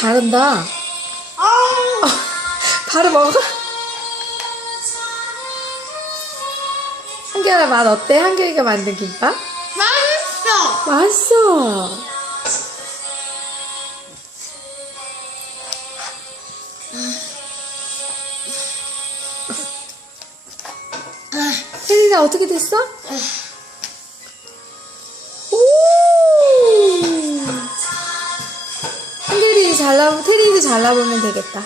잘한다. 아, 바로 먹어. 한결아 맛 어때? 한결이가 만든 김밥? 맛있어. 맛있어. 태린아 어떻게 됐어? 잘라 태린이도 잘라보면 되겠다.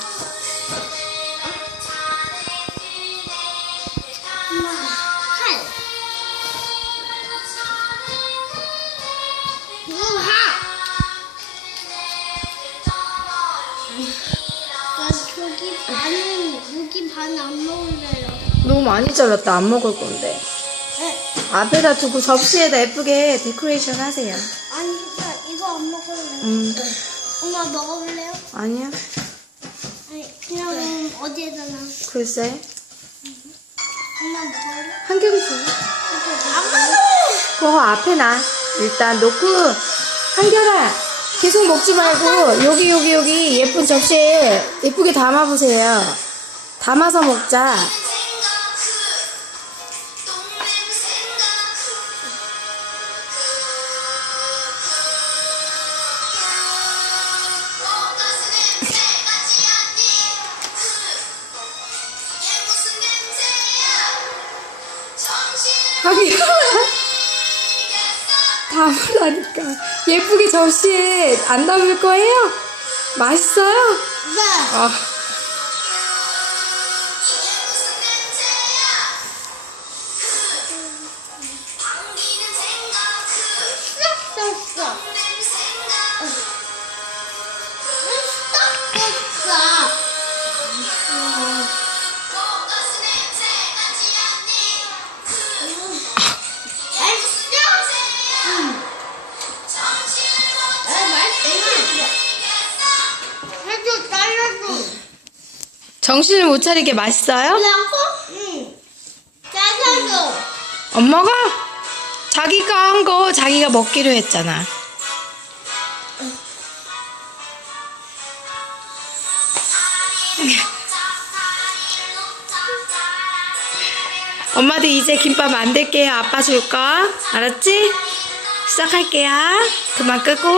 너무 많이 잘랐다. 안 먹을 건데. 네. 앞에다 두고 접시에다 예쁘게 데코레이션 하세요. 아니, 나 이거 안 먹을래요. 음, 엄마 먹을래요? 아니야. 아니, 그냥 어디에다 놔. 글쎄. 엄마 먹을래? 한 개를 줘. 안 먹어! 그거 앞에 놔. 일단 놓고, 한결아, 계속 먹지 말고, 여기, 여기, 여기 예쁜 접시에 예쁘게 담아보세요. 담아서 먹자. 한결아. 담으라니까. 예쁘게 접시에 안 담을 거예요? 맛있어요? 네. 아. 정신을 못 차리게 맛있어요? 라고? 응. 잘라줘. 엄마가 자기가 한 거 자기가 먹기로 했잖아. 엄마도 이제 김밥 만들게요. 아빠 줄 거. 알았지? 시작할게요. 그만 끄고.